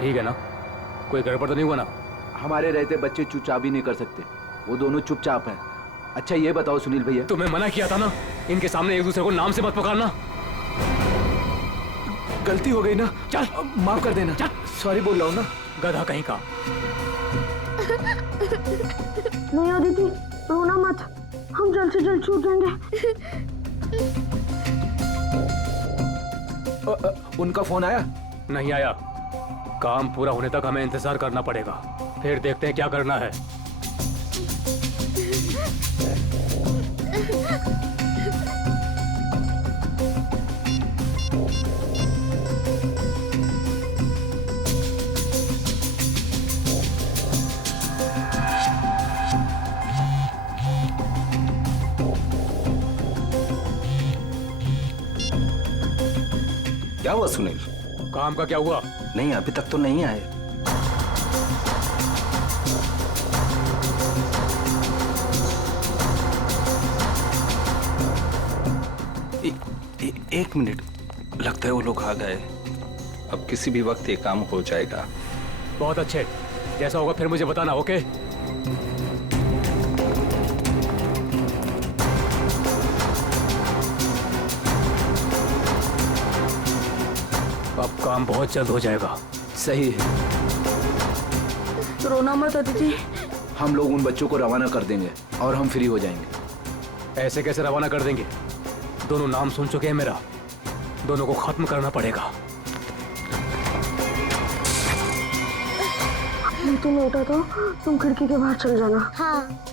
ठीक है ना? कोई गड़बड़ तो नहीं हुआ ना? हमारे रहते बच्चे चुपचाप भी नहीं कर सकते, वो दोनों चुपचाप हैं। अच्छा ये बताओ सुनील भैया, तुम्हें मना किया था ना, इनके सामने एक दूसरे को नाम से मत पुकारना। गलती हो गई ना, चल माफ कर देना। चल। सॉरी बोल रहा हूँ ना। गधा कहीं का। नहीं अदिति, रोना मत, हम जल्द से जल्द छूट जाएंगे। उनका फोन आया? नहीं आया। काम पूरा होने तक हमें इंतजार करना पड़ेगा, फिर देखते हैं क्या करना है। क्या हुआ सुनील? काम का क्या हुआ? नहीं अभी तक तो नहीं आए। एक मिनट, लगता है वो लोग आ गए। अब किसी भी वक्त ये काम हो जाएगा। बहुत अच्छे, जैसा होगा फिर मुझे बताना, ओके? अब काम बहुत जल्द हो जाएगा। सही है, रोना मत अदिति। हम लोग उन बच्चों को रवाना कर देंगे और हम फ्री हो जाएंगे। ऐसे कैसे रवाना कर देंगे? दोनों नाम सुन चुके हैं मेरा, दोनों को खत्म करना पड़ेगा। तुम लेटा था, तुम खिड़की के बाहर चल जाना। हाँ।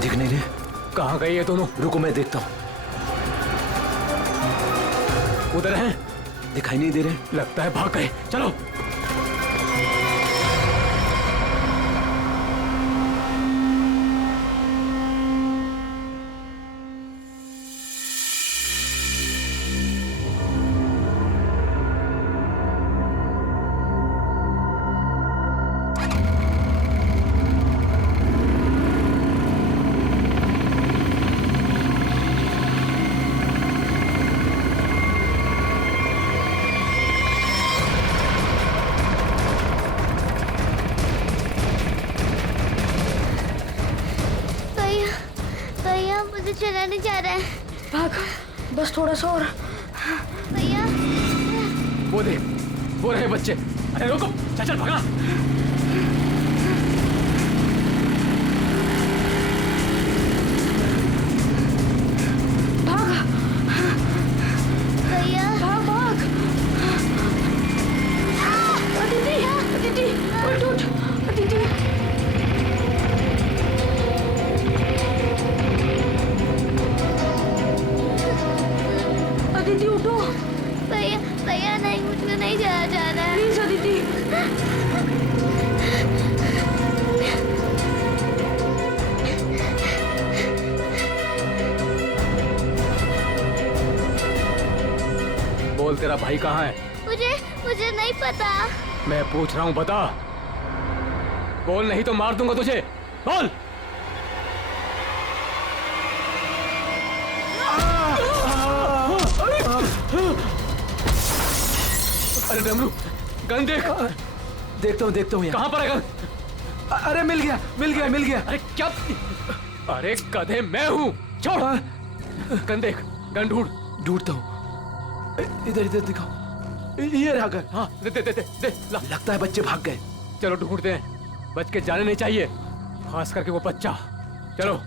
दिख नहीं रहे? कहाँ गए ये दोनों? रुको मैं देखता हूँ। उधर हैं? दिखाई नहीं दे रहे? लगता है भाग गए। चलो। मुझे चला नहीं जा रहा है। भाग, बस थोड़ा सा और। भैया वो देख, वो रहे बच्चे। अरे रुको, चल चल भागना। भाग भैया, भाग भाग। अदिति, अदिति, उठ उठ, अदिति। अदिति उठो। भैया भैया नहीं, मुझको नहीं जाया जा रहा है। प्लीज अदिति। बोल, तेरा भाई कहाँ है? मुझे नहीं पता। मैं पूछ रहा हूँ, बता। बोल, नहीं तो मार दूंगा तुझे। बोल। अरे डमरू, गन देख। देखता हूँ कहाँ पर है गन? अरे मिल गया। अरे क्या? अरे गधे, मैं हूँ। छोड़। गन देख, गन ढूंढता हूँ। इधर दिखाओ। ये रहा गन। हाँ, दे ला। लगता है बच्चे भाग गए। चलो ढूंढते हैं, बच के जाने नहीं चाहिए, खास करके वो बच्चा। चलो।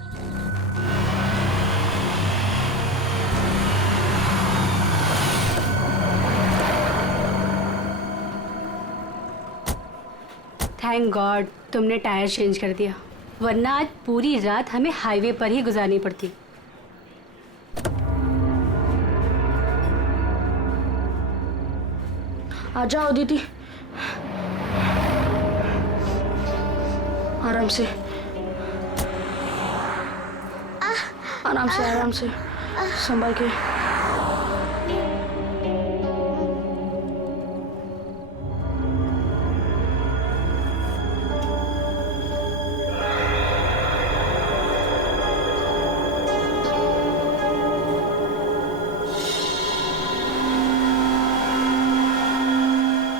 थैंक गॉड तुमने टायर चेंज कर दिया, वरना आज पूरी रात हमें हाईवे पर ही गुजारनी पड़ती। आ जाओ दीदी, आराम से। आराम से संभाल के।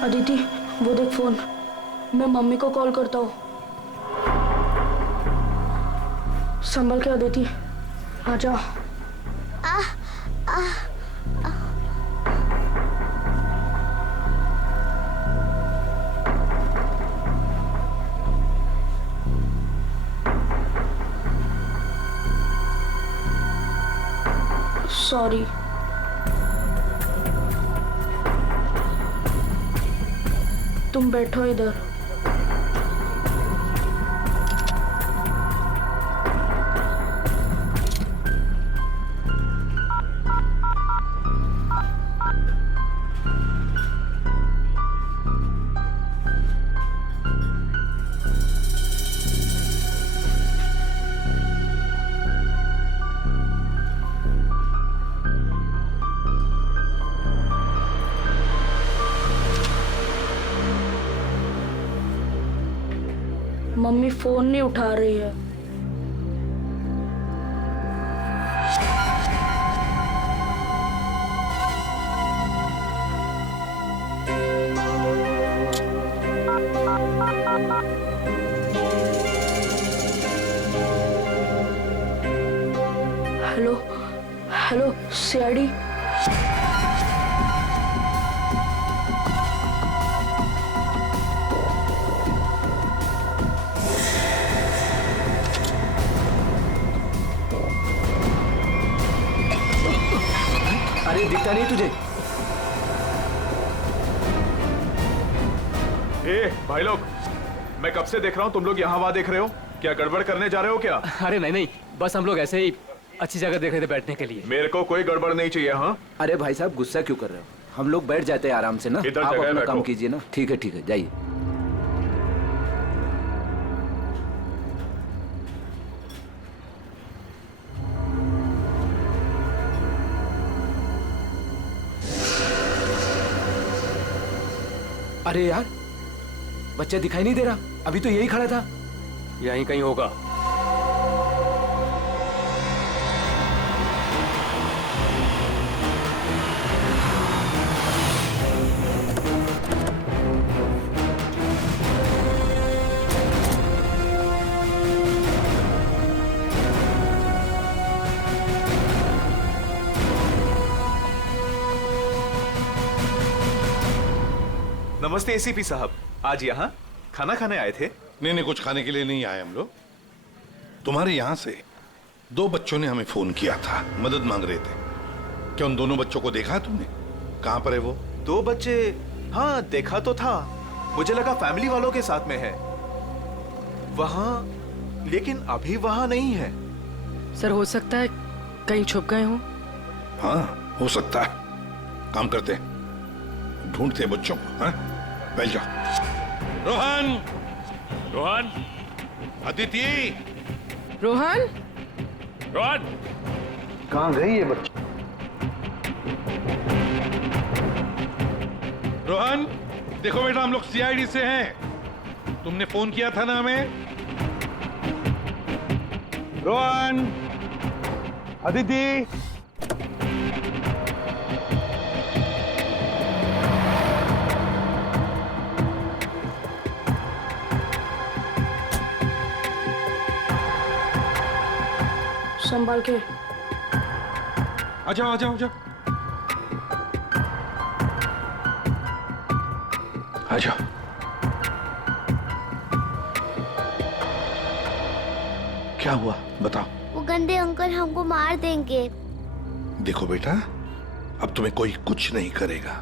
अदिति, वो देख फोन। मैं मम्मी को कॉल करता हूँ। संभल के अदिति, आ जाओ। सॉरी। तुम बैठो इधर। मम्मी फोन नहीं उठा रही है। Hello hello CID. अरे दिखता नहीं तुझे? ए भाई लोग, मैं कब से देख रहा हूँ तुम लोग यहाँ वहाँ देख रहे हो। क्या गड़बड़ करने जा रहे हो क्या? अरे नहीं नहीं, बस हम लोग ऐसे ही अच्छी जगह देख रहे थे बैठने के लिए। मेरे को कोई गड़बड़ नहीं चाहिए। हाँ, अरे भाई साहब गुस्सा क्यों कर रहे हो? हम लोग बैठ जाते हैं आराम से ना। इधर आप जगह अपना बैठो। काम कीजिए ना। ठीक है जाइए। अरे यार, बच्चा दिखाई नहीं दे रहा। अभी तो यही खड़ा था। यहीं कहीं होगा। नमस्ते एसीपी साहब, आज यहाँ खाना खाने आए थे? नहीं, कुछ खाने के लिए नहीं आए हम लोग। तुम्हारे यहाँ से 2 बच्चों ने हमें फोन किया था, मदद मांग रहे थे। क्या उन दोनों बच्चों को देखा है तुमने? कहाँ पर है वो? 2 बच्चे? हाँ देखा तो था, मुझे लगा फैमिली वालों के साथ में है वहाँ, लेकिन अभी वहाँ नहीं है। सर हो सकता है कहीं छुप गए हों। हाँ हो सकता है। काम करते हैं, ढूंढते हैं बच्चों को। हाँ बैठ जाओ। रोहन, अदिति, रोहन, कहाँ गई ये बच्ची? रोहन देखो बेटा, हम लोग सीआईडी से हैं। तुमने फोन किया था ना हमें? रोहन, अदिति, संभाल के। आ जाओ आ जाओ आ जाओ आ जाओ। क्या हुआ बताओ। वो गंदे अंकल हमको मार देंगे। देखो बेटा, अब तुम्हें कोई कुछ नहीं करेगा।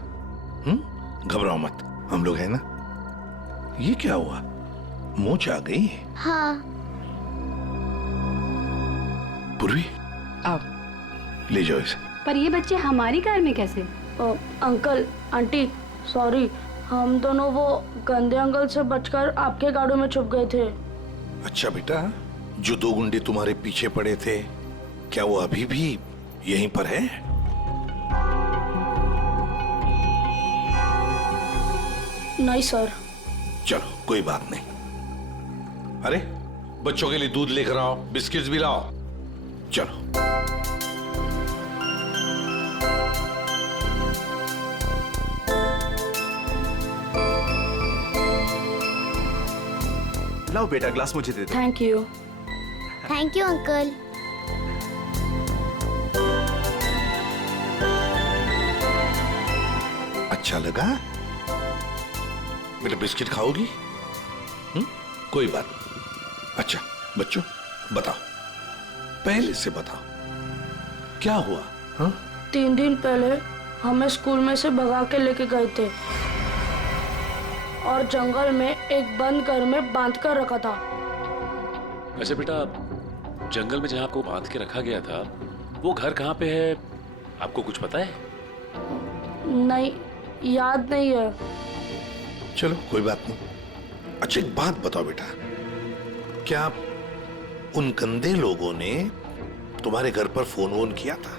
घबराओ मत, हम लोग हैं ना। ये क्या हुआ, मोच आ गई? हाँ। पूर्वी आओ। ले जाओ इसे। पर ये बच्चे हमारी कार में कैसे? अंकल आंटी सॉरी, हम दोनों वो गंदे अंकल से बचकर आपके गाड़ी में छुप गए थे। अच्छा बेटा, जो 2 गुंडे तुम्हारे पीछे पड़े थे क्या वो अभी भी यहीं पर है? नहीं सर। चलो कोई बात नहीं। अरे बच्चों के लिए दूध लेकर आओ, बिस्किट्स भी लाओ। चलो। लाओ बेटा, ग्लास मुझे दे दो। Thank you. Thank you uncle. अच्छा लगा? बेटा बिस्किट खाओगी? कोई बात नहीं। अच्छा बच्चों बताओ, पहले से बताओ क्या हुआ? हाँ? 3 दिन पहले हमें स्कूल में से भगा के लेके गए थे और जंगल में एक बंद घर में बांध कर रखा था। अच्छा बेटा, जंगल में जहाँ आपको बांध के रखा गया था वो घर कहाँ पे है, आपको कुछ पता है? नहीं, याद नहीं है। चलो कोई बात नहीं। अच्छा एक बात बताओ बेटा, क्या उन गंदे लोगों ने तुम्हारे घर पर फोन वोन किया था?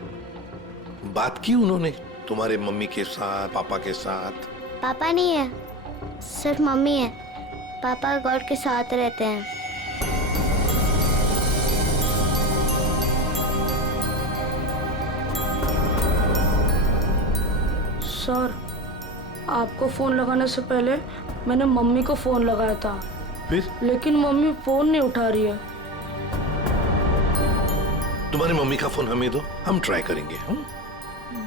बात की उन्होंने तुम्हारे मम्मी के साथ, पापा के साथ? पापा नहीं है, सिर्फ मम्मी है। पापा गॉड के साथ रहते हैं। सर, आपको फोन लगाने से पहले मैंने मम्मी को फोन लगाया था, फिर? लेकिन मम्मी फोन नहीं उठा रही है। तुम्हारी मम्मी का फोन हमें दो, हम ट्राई करेंगे।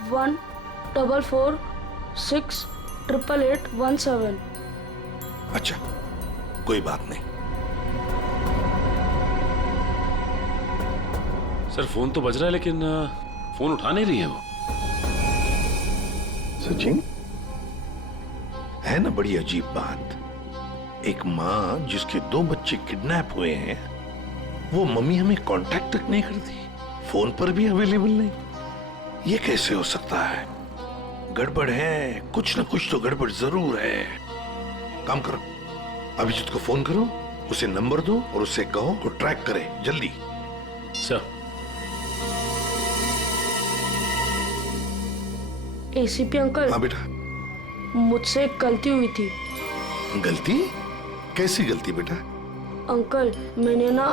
144688817। अच्छा कोई बात नहीं। सर फोन तो बज रहा है लेकिन फोन उठा नहीं रही है वो। सचिन, है ना बड़ी अजीब बात। एक माँ जिसके 2 बच्चे किडनैप हुए हैं, वो मम्मी हमें कांटेक्ट तक नहीं करती, फोन पर भी अवेलेबल नहीं। ये कैसे हो सकता है? गड़बड़ है, कुछ ना कुछ तो गड़बड़ जरूर है। काम करो, अभिजीत को फोन करो, उसे नंबर दो और उसे कहो वो ट्रैक करे जल्दी। सर। ACP uncle. हाँ बेटा। मुझसे एक गलती हुई थी। गलती? कैसी गलती बेटा? अंकल, मैंने ना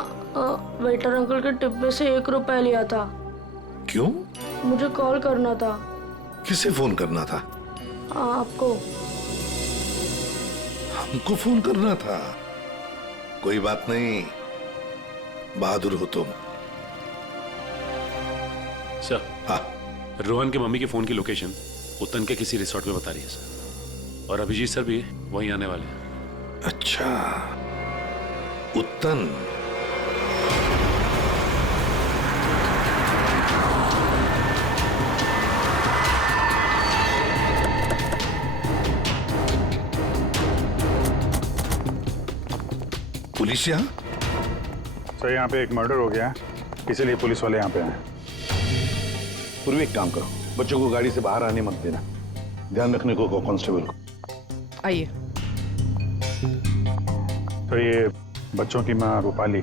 वेटर अंकल के डिब्बे से 1 रुपया लिया था। क्यों? मुझे कॉल करना था। किसे फोन करना था? आपको। हमको फोन करना था? कोई बात नहीं, बहादुर हो तुम। सर। हाँ। रोहन के मम्मी के फोन की लोकेशन उत्तन के किसी रिसोर्ट में बता रही है सर, और अभिजीत सर भी वहीं आने वाले हैं। अच्छा, उत्तन। पुलिस यहाँ? सर यहाँ पे एक मर्डर हो गया है, इसीलिए पुलिस वाले यहाँ पे आए। पूर्वी एक काम करो, बच्चों को गाड़ी से बाहर आने मत देना, ध्यान रखने को कांस्टेबल को। आइए। तो ये बच्चों की माँ रूपाली,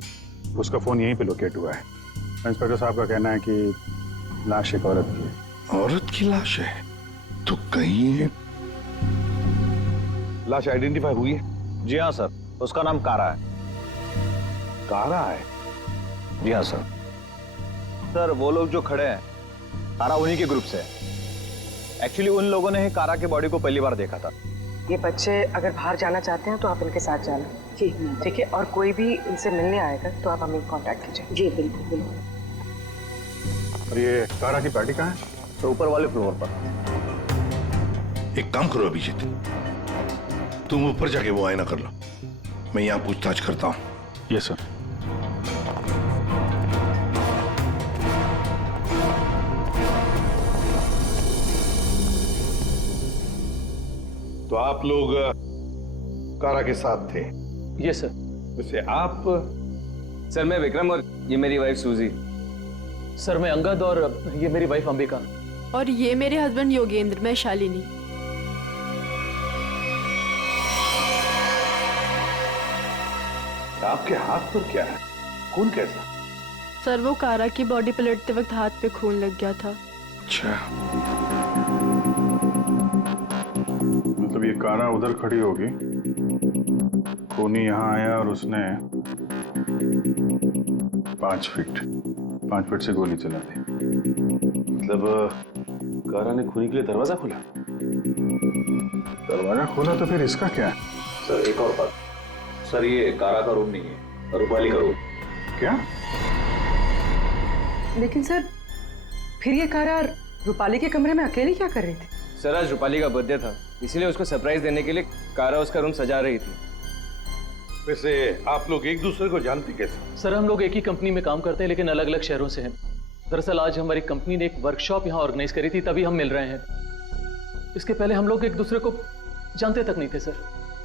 उसका फोन यहीं पे लोकेट हुआ है। इंस्पेक्टर साहब का कहना है कि लाश एक औरत की है। औरत की लाश है? तो कहीं लाश आइडेंटिफाई हुई है? जी हाँ सर, उसका नाम कारा है। कारा है? जी हाँ सर। सर वो लोग जो खड़े हैं, कारा उन्हीं के ग्रुप से है। एक्चुअली उन लोगों ने ही कारा के बॉडी को पहली बार देखा था। ये बच्चे अगर बाहर जाना चाहते हैं तो आप इनके साथ जाना। जी ठीक है, और कोई भी इनसे मिलने आएगा तो आप हमें कांटेक्ट कीजिए। जी बिल्कुल बिल्कुल। और ये कारा की पार्टी कहाँ है? तो ऊपर वाले फ्लोर पर। एक काम करो अभिजीत, तुम ऊपर जाके वो आईना कर लो, मैं यहाँ पूछताछ करता हूँ। Yes sir. तो आप लोग कारा के साथ थे? Yes sir. वैसे आप? सर मैं विक्रम और ये मेरी वाइफ सूजी। सर मैं अंगद और ये मेरी वाइफ अंबिका। और ये मेरे हस्बैंड योगेंद्र, मैं शालिनी। आपके हाथ पर क्या है? खून कैसा? सर वो कारा की बॉडी पलटते वक्त हाथ पे खून लग गया था। अच्छा, मतलब ये कारा उधर खड़ी होगी, खूनी यहाँ आया और उसने 5 फीट से गोली चला दी। मतलब कारा ने खूनी के लिए दरवाजा खोला? दरवाजा खोला तो फिर इसका क्या है? सर एक और बात, सर ये कारा का रूम नहीं है, रूपाली का रूम। क्या? लेकिन सर फिर ये कारा रूपाली के कमरे में अकेली क्या कर रही थी? सर आज रूपाली का बर्थडे था, इसीलिए उसको सरप्राइज देने के लिए कारा उसका रूम सजा रही थी। वैसे आप लोग एक दूसरे को जानते कैसे? सर हम लोग एक ही कंपनी में काम करते हैं लेकिन अलग अलग शहरों से हैं। दरअसल आज हमारी कंपनी ने एक वर्कशॉप यहाँ ऑर्गेनाइज करी थी, तभी हम मिल रहे हैं। इसके पहले हम लोग एक दूसरे को जानते तक नहीं थे सर।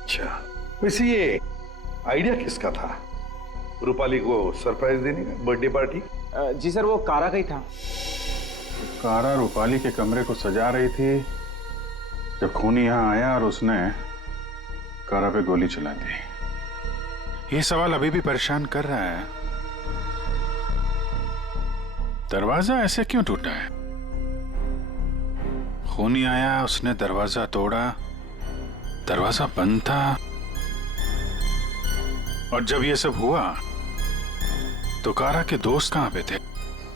अच्छा, वैसे ये आइडिया किसका था, रूपाली को सरप्राइज देने का, बर्थडे पार्टी? जी सर वो कारा का ही था। कारा रूपाली के कमरे को सजा रही थी जब खूनी यहाँ आया और उसने कारा पे गोली चला दी। ये सवाल अभी भी परेशान कर रहा है, दरवाजा ऐसे क्यों टूटा है? खूनी आया, उसने दरवाजा तोड़ा, दरवाजा बंद था, और जब ये सब हुआ तो कारा के दोस्त कहाँ पे थे?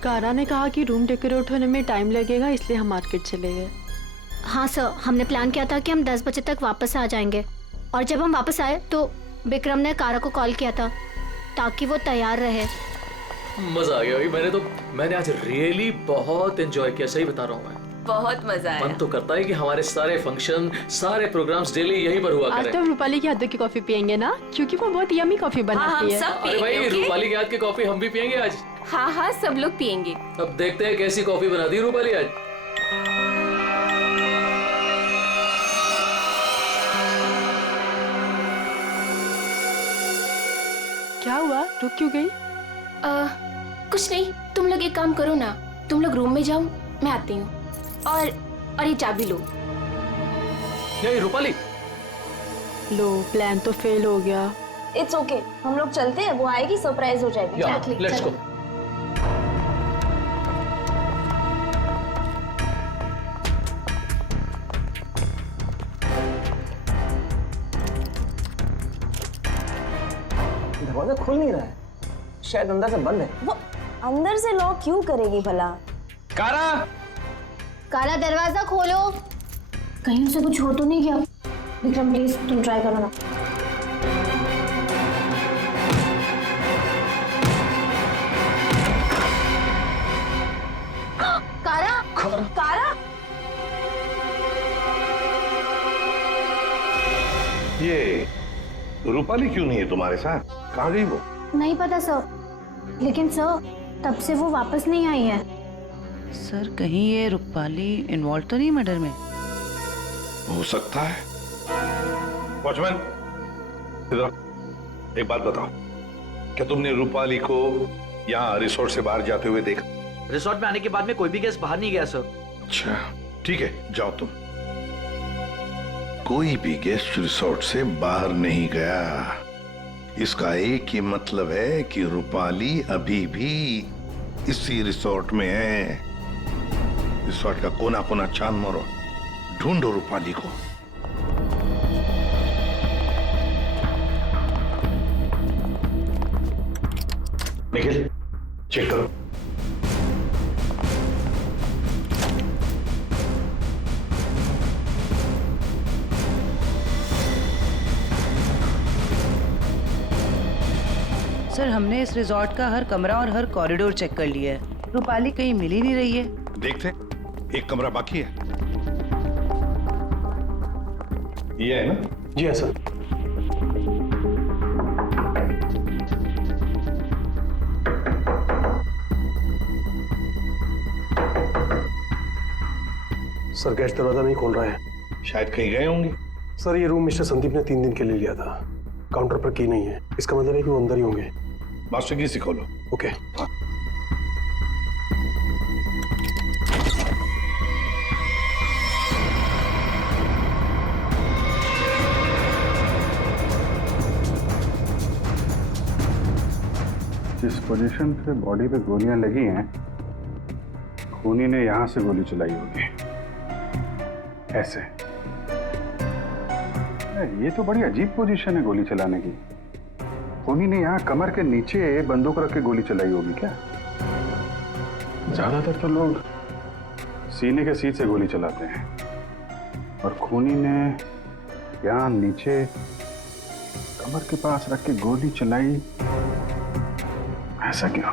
कारा ने कहा कि रूम डेकोरेट होने में टाइम लगेगा, इसलिए हम मार्केट चले गए। हाँ सर, हमने प्लान किया था कि हम 10 बजे तक वापस आ जाएंगे, और जब हम वापस आए तो विक्रम ने कारा को कॉल किया था ताकि वो तैयार रहे। मजा आ गया भाई, मैंने आज रियली बहुत एंजॉय किया, सही बता रहा हूँ मैं। बहुत मजा आया। मन तो करता है कि हमारे सारे फंक्शन, सारे प्रोग्राम्स डेली यहीं पर हुआ आज करें। तो रूपाली के हाथ की कॉफी पियेंगे ना, क्योंकि वो बहुत यमी कॉफी बनाती है। अरे भाई रूपाली के हाथ की कॉफी हम भी पियेंगे आज। हाँ हाँ सब लोग पियेंगे। अब देखते हैं कैसी कॉफी बना दी रूपाली आज। क्या हुआ, रुक क्यों गई? कुछ नहीं, तुम लोग एक काम करो ना, तुम लोग रूम में जाओ, मैं आती हूँ। और ये चाबी लो। ये रूपाली, लो प्लान तो फेल हो गया। इट्स ओके, हम लोग चलते हैं, वो आएगी सरप्राइज हो जाएगा। Let's go. दरवाजा खुल नहीं रहा है, शायद अंदर से बंद है। वो अंदर से लॉक क्यों करेगी भला? कारा, कारा दरवाजा खोलो। कहीं उसे कुछ हो तो नहीं गया? विक्रम प्लीज तुम ट्राई करो ना। कारा, कारा, ये रूपाली क्यों नहीं है तुम्हारे साथ? कहाँ गई वो? नहीं पता सर, लेकिन सर तब से वो वापस नहीं आई है। सर कहीं ये रूपाली इन्वॉल्व तो नहीं मर्डर में? हो सकता है। वॉचमैन, इधर एक बात बताओ, क्या तुमने रूपाली को यहाँ रिसोर्ट से बाहर जाते हुए देखा? रिसोर्ट में आने के बाद में कोई भी गेस्ट बाहर नहीं गया सर। अच्छा ठीक है, जाओ तुम। कोई भी गेस्ट रिसोर्ट से बाहर नहीं गया, इसका एक ही मतलब है कि रूपाली अभी भी इसी रिसोर्ट में है। रिसोर्ट का कोना कोना छान मारो, ढूंढो रूपाली को। निखिल, चेक करो। सर हमने इस रिजॉर्ट का हर कमरा और हर कॉरिडोर चेक कर लिया है, रूपाली कहीं मिल ही नहीं रही है। देखते, एक कमरा बाकी है। ये है ना? जी हाँ सर। सर गैस दरवाजा नहीं खोल रहा है। शायद कहीं गए होंगे। सर ये रूम मिस्टर संदीप ने 3 दिन के लिए लिया था, काउंटर पर की नहीं है, इसका मतलब है कि वो अंदर ही होंगे। मास्टर की से खोलो। ओके। जिस पोजीशन पे बॉडी पे गोलियां लगी हैं, खूनी ने यहां से गोली चलाई होगी। ऐसे। ये तो बड़ी अजीब पोजीशन है गोली चलाने की। खूनी ने यहाँ कमर के नीचे बंदूक रख के गोली चलाई होगी क्या? ज्यादातर तो लोग सीने के सीट से गोली चलाते हैं, और खूनी ने यहाँ नीचे कमर के पास रख के गोली चलाई। ऐसा क्यों?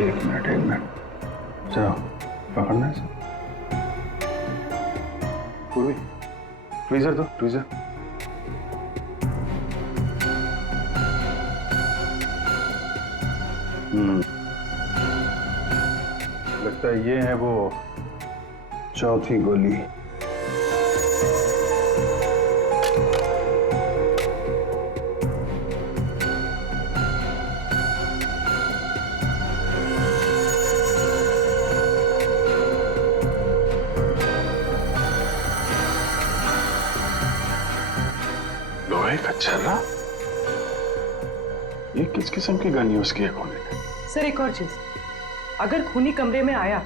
एक मिनट चलो पकड़ना है। पूर्वी ट्वीजर दो, ट्वीजर। लगता है ये है वो चौथी गोली। लोहे का छर्रा? ये किस किस्म की गन यूज की है खूनी ने? सर एक और चीज, अगर खूनी कमरे में आया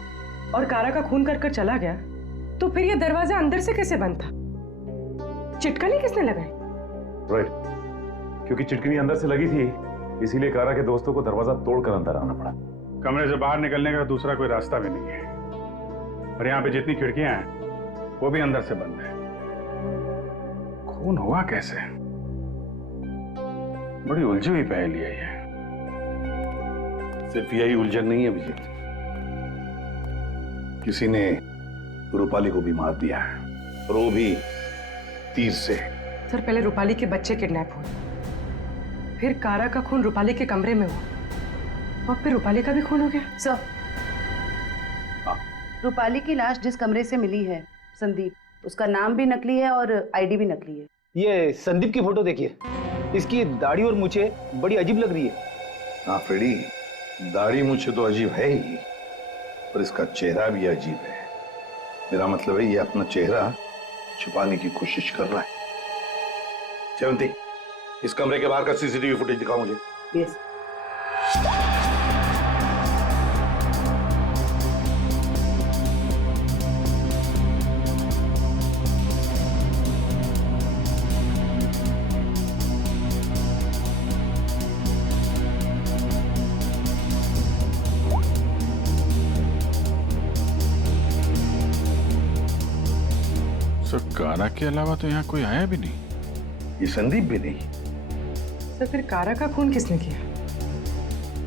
और कारा का खून कर चला गया, तो फिर ये दरवाजा अंदर से कैसे बंद था? चिटकनी किसने लगाई? राइट, क्योंकि चिटकनी अंदर से लगी थी, इसीलिए कारा के दोस्तों को दरवाजा तोड़कर अंदर आना पड़ा। कमरे से बाहर निकलने का दूसरा कोई रास्ता भी नहीं है, और यहाँ पे जितनी खिड़कियां हैं वो भी अंदर से बंद है। खून हुआ कैसे? बड़ी उलझी हुई पहेली है ये। सिर्फ यही उलझन नहीं है विजय, किसी ने रूपाली को भी मार दिया है, और वो भी तीर से। सर पहले रूपाली के बच्चे किडनैप हुए, फिर कारा का खून रूपाली के कमरे में हुआ, और फिर रूपाली का भी खून हो गया। सर रूपाली की लाश जिस कमरे से मिली है, संदीप, उसका नाम भी नकली है और आईडी भी नकली है। ये संदीप की फोटो देखिए, इसकी दाढ़ी और मूछें बड़ी अजीब लग रही है। हाँ फ्रेडी, दाढ़ी मुझे तो अजीब है ही, पर इसका चेहरा भी अजीब है। मेरा मतलब है ये अपना चेहरा छुपाने की कोशिश कर रहा है। सेवंती, इस कमरे के बाहर का सीसीटीवी फुटेज दिखाओ मुझे। यस। कारा के अलावा तो यहाँ कोई आया भी नहीं। ये संदीप भी नहीं। सर फिर कारा का खून किसने किया?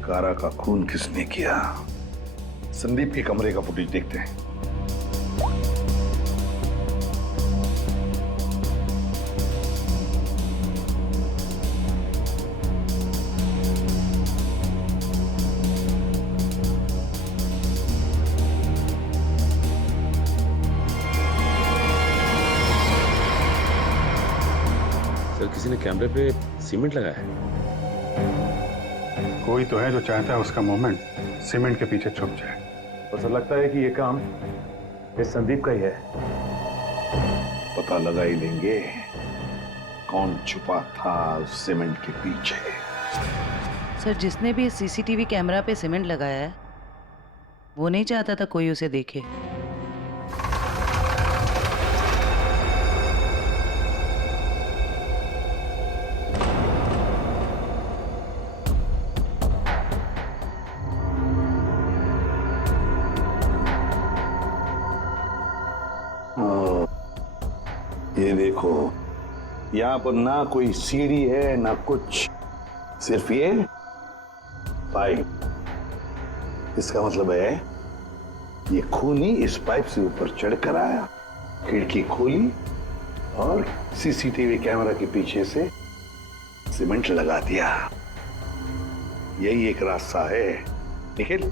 कारा का खून किसने किया? संदीप के कमरे का फुटेज देखते हैं। किसी ने कैमरे पे सीमेंट लगाया है। कोई तो है जो चाहता है उसका मूवमेंट सीमेंट के पीछे छुप जाए। बस लगता है कि ये काम इस संदीप का ही है। पता लगा ही लेंगे कौन छुपा था उस सीमेंट के पीछे। सर जिसने भी सीसीटीवी कैमरा पे सीमेंट लगाया है, वो नहीं चाहता था कोई उसे देखे। ये देखो, यहाँ पर ना कोई सीढ़ी है ना कुछ, सिर्फ ये पाइप। इसका मतलब है ये खूनी इस पाइप से ऊपर चढ़कर आया, खिड़की खोली और सीसीटीवी कैमरा के पीछे से सीमेंट लगा दिया। यही एक रास्ता है। निखिल,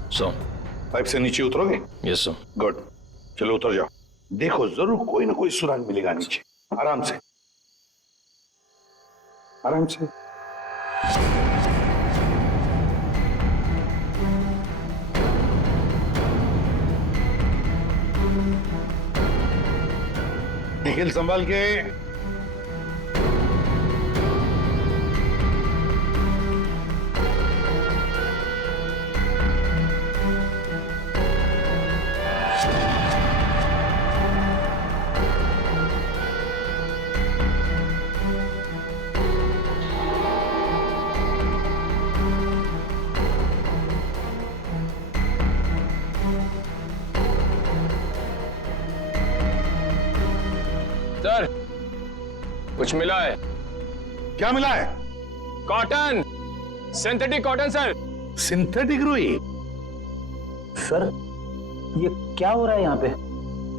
पाइप से नीचे उतरोगे? Yes sir. गुड, चलो उतर जाओ। देखो जरूर कोई ना कोई सुराग मिलेगा नीचे। आराम से, आराम से। निखिल संभाल के। सर, कुछ मिला है। क्या मिला है? Cotton, synthetic cotton sir. Synthetic रुई? सर, ये क्या हो रहा है यहाँ पे?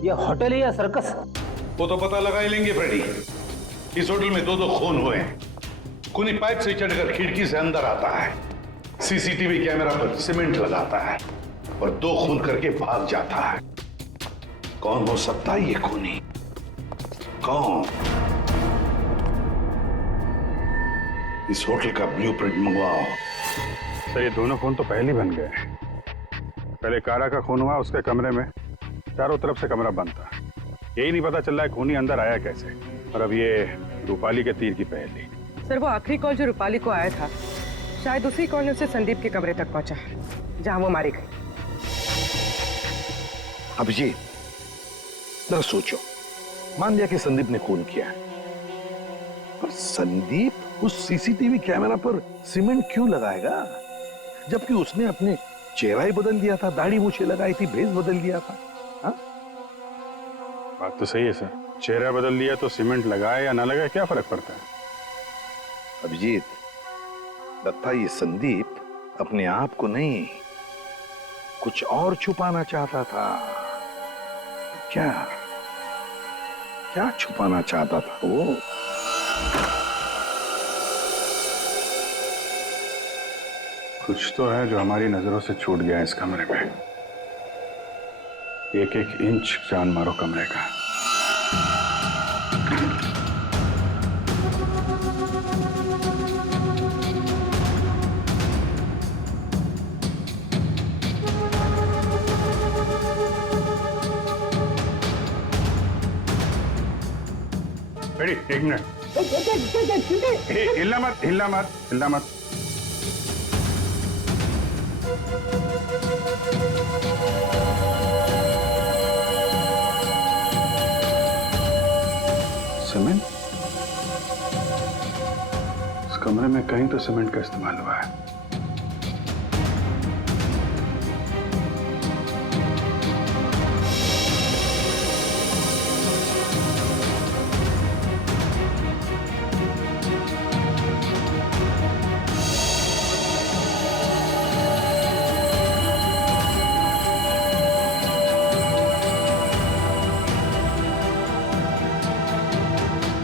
ये होटल है या सर्कस? वो तो पता लगा ही लेंगे फ्रेडी। इस होटल में 2 खून हुए हैं। खूनी पाइप से चढ़कर खिड़की से अंदर आता है, सीसीटीवी कैमरा पर सीमेंट लगाता है और 2 खून करके भाग जाता है। कौन हो सकता है ये खूनी? कौन? इस होटल का ब्लूप्रिंट मंगवाओ। सर, ये दोनों खून तो पहले ही बन गए। पहले कारा का खून हुआ, उसके कमरे में चारों तरफ से कमरा बंद था। यही नहीं पता चल रहा है खूनी अंदर आया कैसे। और अब ये रूपाली के तीर की पहेली। सर, वो आखिरी कॉल जो रूपाली को आया था, शायद उसी कॉल ने उसे संदीप के कमरे तक पहुंचा, जहां वो मारी गई। अभिजीत, जरा सोचो, मान लिया कि संदीप ने खून किया, पर संदीप उस सीसीटीवी कैमरा पर सीमेंट क्यों लगाएगा, जबकि उसने अपने चेहरा ही बदल दिया था, दाढ़ी मूछें लगाई थी, भेस बदल दिया था। हा? बात तो सही है सर, चेहरा बदल लिया तो सीमेंट लगाए या ना लगाए क्या फर्क पड़ता है? अभिजीत, लगता है ये संदीप अपने आप को नहीं, कुछ और छुपाना चाहता था। क्या क्या छुपाना चाहता था वो? कुछ तो है जो हमारी नजरों से छूट गया इस कमरे में। 1-1 इंच जान मारो कमरे का। Ready, 1 minute. हिलना मत, हिलना मत, हिलना मत। सीमेंट? इस कमरे में कहीं तो सीमेंट का इस्तेमाल हुआ है।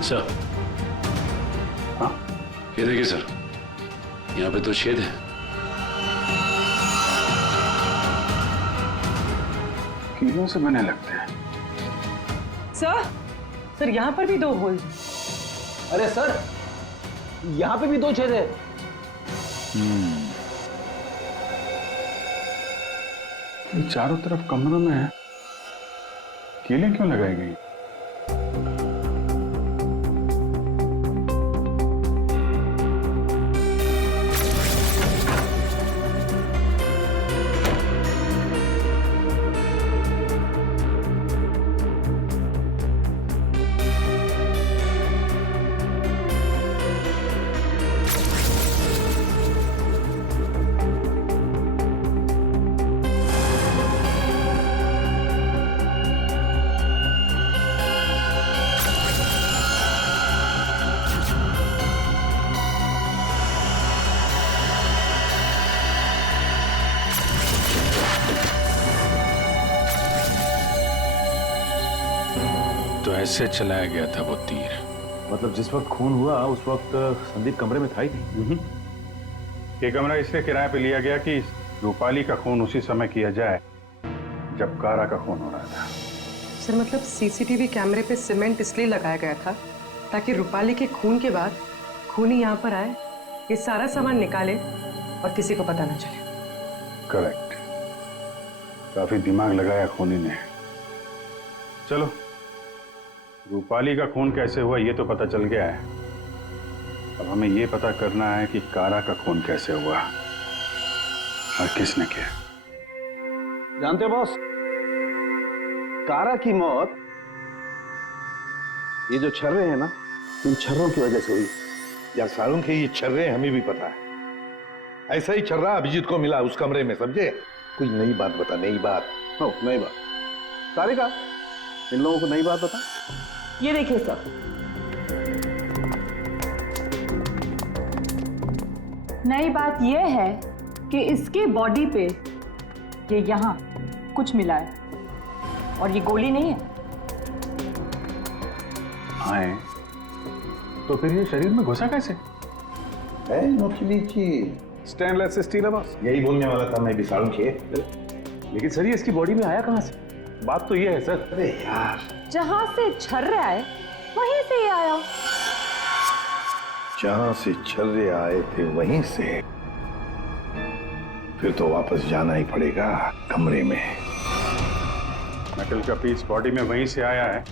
सर, हाँ, ये देखिए सर, यहाँ पे 2 छेद हैं। कीलों से बने लगते हैं। सर, यहाँ पर भी 2 होल। अरे सर, यहाँ पे भी 2 छेद है। ये चारों तरफ कमरों में कीलें क्यों लगाई गई? तो ऐसे चलाया गया था वो तीर। मतलब जिस वक्त खून हुआ उस वक्त संदीप कमरे में था ही नहीं। ये कमरा इसलिए किराए पे लिया गया कि रूपाली का खून उसी समय किया जाए जब कारा का खून हो रहा था। सर, मतलब सीसीटीवी कैमरे पे सीमेंट इसलिए लगाया गया था ताकि रूपाली के खून के बाद खूनी यहाँ पर आए, ये सारा सामान निकाले और किसी को पता ना चले। करेक्ट, काफी दिमाग लगाया खूनी ने। चलो, रूपाली का खून कैसे हुआ ये तो पता चल गया है। अब हमें ये पता करना है कि कारा का खून कैसे हुआ और किसने किया। जानते हो बॉस, कारा की मौत ये जो छर्रे हैं ना, इन छर्रों की वजह से हुई। या सालों के ये छर्रे हमें भी पता है। ऐसा ही छर्रा अभिजीत को मिला उस कमरे में, समझे? कोई नई बात बता, नई बात। नई बात। तारिका, इन लोगों को नई बात बता। ये देखिए सर, नई बात यह है कि इसके बॉडी पे ये यहाँ कुछ मिला है और ये गोली नहीं है। हाँ, तो फिर ये शरीर में घुसा कैसे? है नौखली जी, स्टेनलेस स्टील है बस। यही बोलने वाला था मैं भी सारुण के। लेकिन सर ये इसकी बॉडी में आया कहाँ से? बात तो ये है सर। अरे यार, जहां से छर्रे आए वहीं से ही आया। जहां से छर्रे आए थे वहीं से, फिर तो वापस जाना ही पड़ेगा कमरे में। मेटल का पीस बॉडी में वहीं से आया है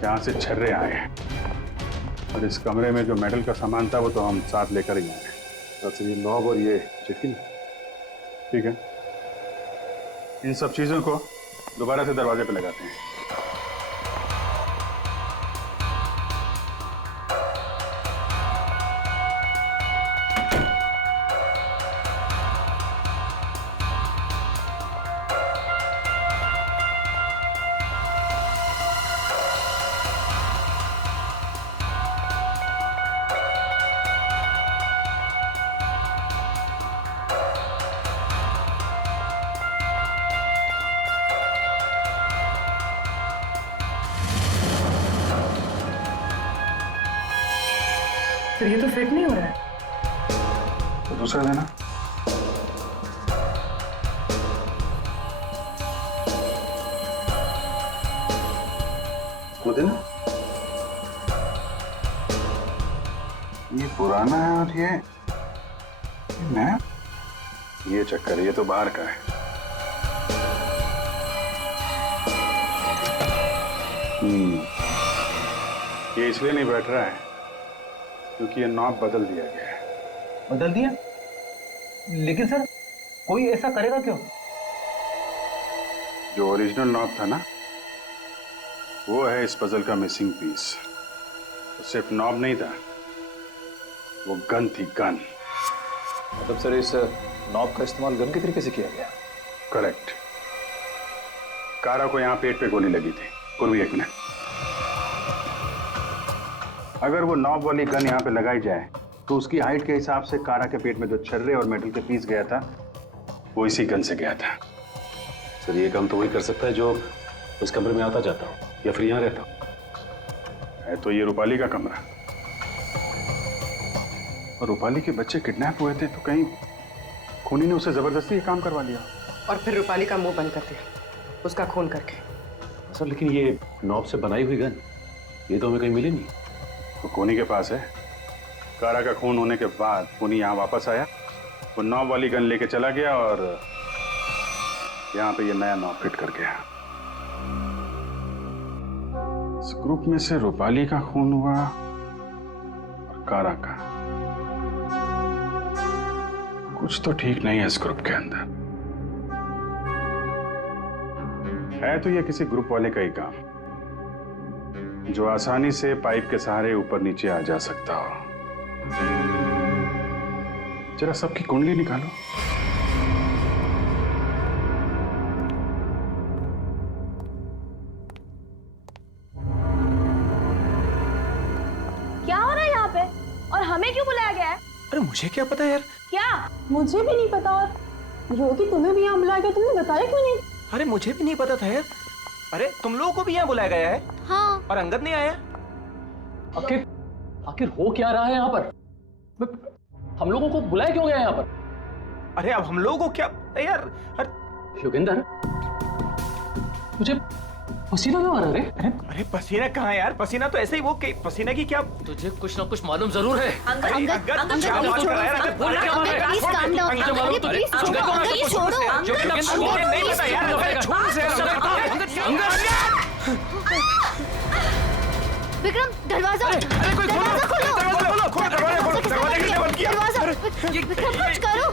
जहां से छर्रे आए हैं, और इस कमरे में जो मेटल का सामान था वो तो हम साथ लेकर ही आए। अच्छा, ये नॉब और ये चिटकी। ठीक है, इन सब चीजों को दोबारा से दरवाजे पे लगाते हैं। फिर ये तो फिट नहीं हो रहा है। तो दूसरा देना। वो देना। ये पुराना है और ये नया। ये चक्कर, ये तो बाहर का है। ये इसलिए नहीं बैठ रहा है क्योंकि ये नॉब बदल दिया गया है। बदल दिया? लेकिन सर कोई ऐसा करेगा क्यों? जो ओरिजिनल नॉब था ना, वो है इस पजल का मिसिंग पीस। तो सिर्फ नॉब नहीं था, वो गन थी, गन। मतलब सर इस नॉब का इस्तेमाल गन के तरीके से किया गया? करेक्ट। कारा को यहाँ पेट पे गोली लगी थी। पूर्वी, एक मिनट। अगर वो नॉब वाली गन यहाँ पे लगाई जाए तो उसकी हाइट के हिसाब से कारा के पेट में जो छर्रे और मेटल के पीस गया था वो इसी गन से गया था। सर ये काम तो वही कर सकता है जो उस कमरे में आता जाता हो या फिर यहाँ रहता हो। है तो ये रूपाली का कमरा, और रूपाली के बच्चे किडनैप हुए थे तो कहीं खूनी ने उसे जबरदस्ती ये काम करवा लिया और फिर रूपाली का मुंह बंद कर दिया उसका खून करके। सर लेकिन ये नॉब से बनाई हुई गन, ये तो हमें कहीं मिली नहीं। तो खूनी के पास है। कारा का खून होने के बाद खूनी यहाँ वापस आया, वो नॉब वाली गन लेके चला गया और यहाँ पे ये नया नॉब फिट कर गया। इस ग्रुप में से रूपाली का खून हुआ और कारा का। कुछ तो ठीक नहीं है इस ग्रुप के अंदर। है तो ये किसी ग्रुप वाले का ही काम, जो आसानी से पाइप के सहारे ऊपर नीचे आ जा सकता हो। जरा सबकी कुंडली निकालो। क्या हो रहा है यहाँ पे और हमें क्यों बुलाया गया है? अरे मुझे क्या पता यार। क्या? मुझे भी नहीं पता। और योगी तुम्हें भी यहाँ बुलाया गया, तुमने बताया क्यों नहीं? अरे मुझे भी नहीं पता था यार। अरे तुम लोगों को भी यहाँ बुलाया गया है? हाँ। और अंगद नहीं आया? आखिर हो क्या रहा है यहाँ पर? हम लोगों को बुलाया क्यों गया यहाँ पर? अरे अब हम लोगों को क्या यार? योगेंद्र, मुझे पसीना क्यों आ रहा है? अरे पसीना कहाँ है यार? पसीना तो ऐसे ही वो पसीना की क्या? तुझे कुछ ना कुछ मालूम जरूर है। अंगद क्या बात कर रहा है? अंगद बोल क्या बात है? Please calm down. Angad please छोड़ो, अंगद छोड़ो। नहीं पता यार। विक्रम, दरवाजा खोलो। दरवाजा, विक्रम कुछ करो।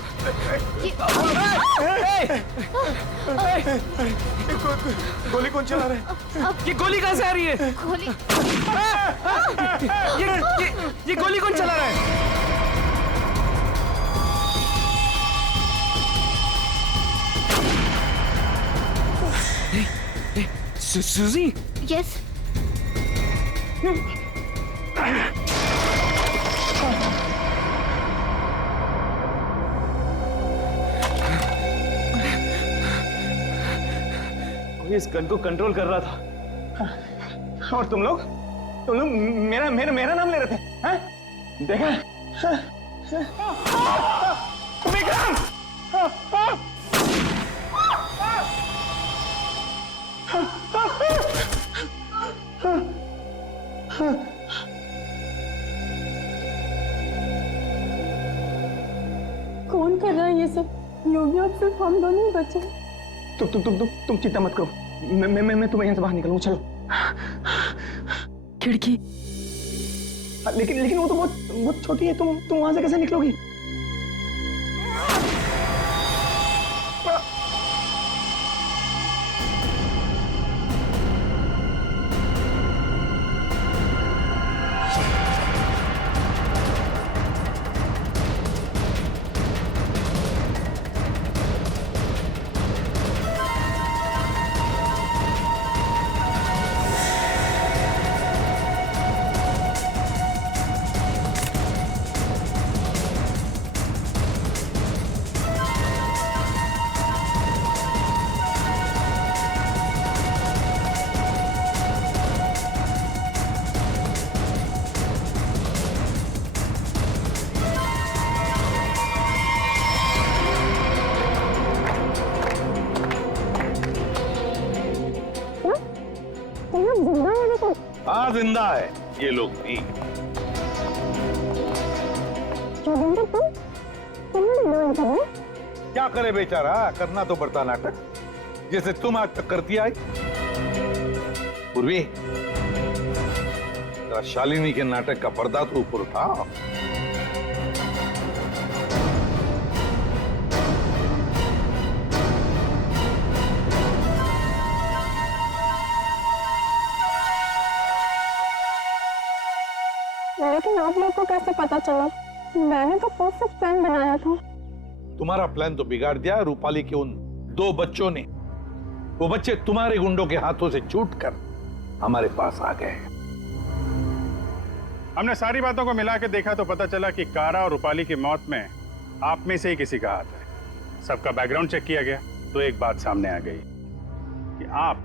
गोली कौन चला रहा है? ये गोली कहाँ से आ रही है? गोली। ये गोली कौन चला रहा है? सूजी? यस। कोई इस गन को कंट्रोल कर रहा था और तुम लोग मेरा मेरा मेरा नाम ले रहे थे, हैं? देखा विक्रम! कौन कर रहा है ये सब? योगी अब सिर्फ हम दोनों ही बचे। तुम चिंता मत करो, मैं तुम्हें यहाँ से बाहर निकलूंगा। चलो। खिड़की। लेकिन वो तो बहुत छोटी है, तुम वहां से कैसे निकलोगी? हाँ जिंदा है ये लोग भी। क्या करे बेचारा, करना तो पड़ता नाटक, जैसे तुम आज तक करती आई। पूर्वी, जरा शालिनी के नाटक का पर्दा तो ऊपर उठाओ। लेकिन आप लोग को कैसे पता चला? मैंने तो परफेक्ट प्लान बनाया था। तुम्हारा प्लान तो बिगाड़ दिया रूपाली के उन 2 बच्चों ने। वो बच्चे तुम्हारे गुंडों के हाथों से छूटकर हमारे पास आ गए। हमने सारी बातों को मिला के देखा तो पता चला कि कारा और रूपाली की मौत में आप में से ही किसी का हाथ है। सबका बैकग्राउंड चेक किया गया तो एक बात सामने आ गई कि आप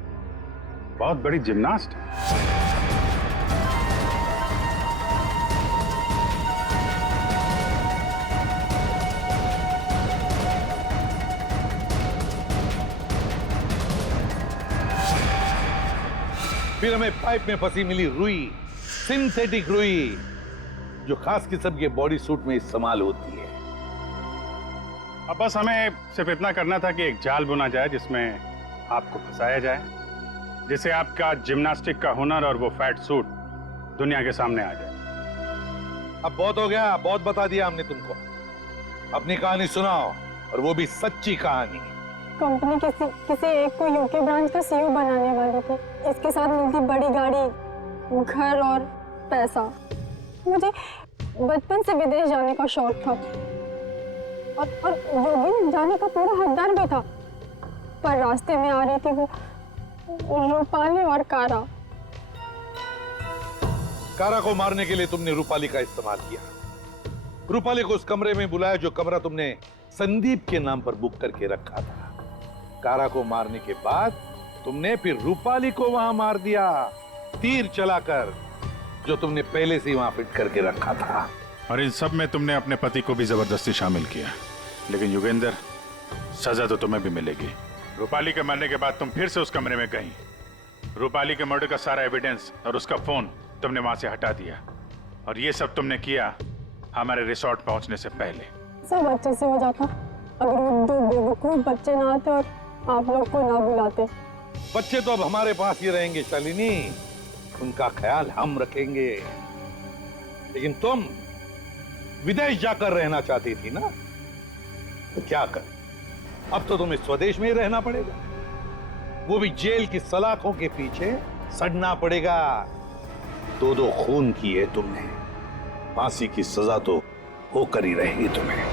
बहुत बड़ी जिम्नास्ट हैं। फिर हमें पाइप में फंसी मिली रुई, सिंथेटिक रुई, जो खास किस्म के बॉडी सूट में इस्तेमाल होती है। अब बस हमें सिर्फ इतना करना था कि एक जाल बुना जाए जिसमें आपको फंसाया जाए, जिससे आपका जिम्नास्टिक का हुनर और वो फैट सूट दुनिया के सामने आ जाए। अब बहुत हो गया, बहुत बता दिया हमने तुमको। अपनी कहानी सुनाओ, और वो भी सच्ची कहानी। कंपनी किसी एक को यूके ब्रांच का सीईओ बनाने वाली थी। इसके साथ मिलती बड़ी गाड़ी, घर और पैसा। मुझे बचपन से विदेश जाने का शौक था और योगी जाने का पूरा हकदार भी था, पर रास्ते में आ रही थी वो रूपाली और कारा। कारा को मारने के लिए तुमने रूपाली का इस्तेमाल किया। रूपाली को उस कमरे में बुलाया जो कमरा तुमने संदीप के नाम पर बुक करके रखा था। कारा को मारने के बाद तुमने फिर रूपाली को वहां मार दिया, तीर चलाकर, जो तुमने पहले से वहां फिट करके रखा था। और इन सब में तुमने अपने पति को भी जबरदस्ती शामिल किया। लेकिन युगेंद्र, सजा तो तुम्हें भी मिलेगी। रूपाली के मरने के बाद तुम फिर से उस कमरे में गई। रूपाली के मर्डर का सारा एविडेंस और उसका फोन तुमने वहां से हटा दिया, और ये सब तुमने किया हमारे रिसोर्ट पहुंचने से पहले। सब अच्छे से हो जाता अगर वो 2 बेवकूफ बच्चे ना आते और आप लोग को ना बुलाते। बच्चे तो अब हमारे पास ही रहेंगे शालिनी, उनका ख्याल हम रखेंगे। लेकिन तुम विदेश जाकर रहना चाहती थी ना, तो क्या कर, अब तो तुम्हें स्वदेश में ही रहना पड़ेगा, वो भी जेल की सलाखों के पीछे सड़ना पड़ेगा। 2 खून किए तुमने, फांसी की सजा तो होकर ही रहेगी तुम्हें।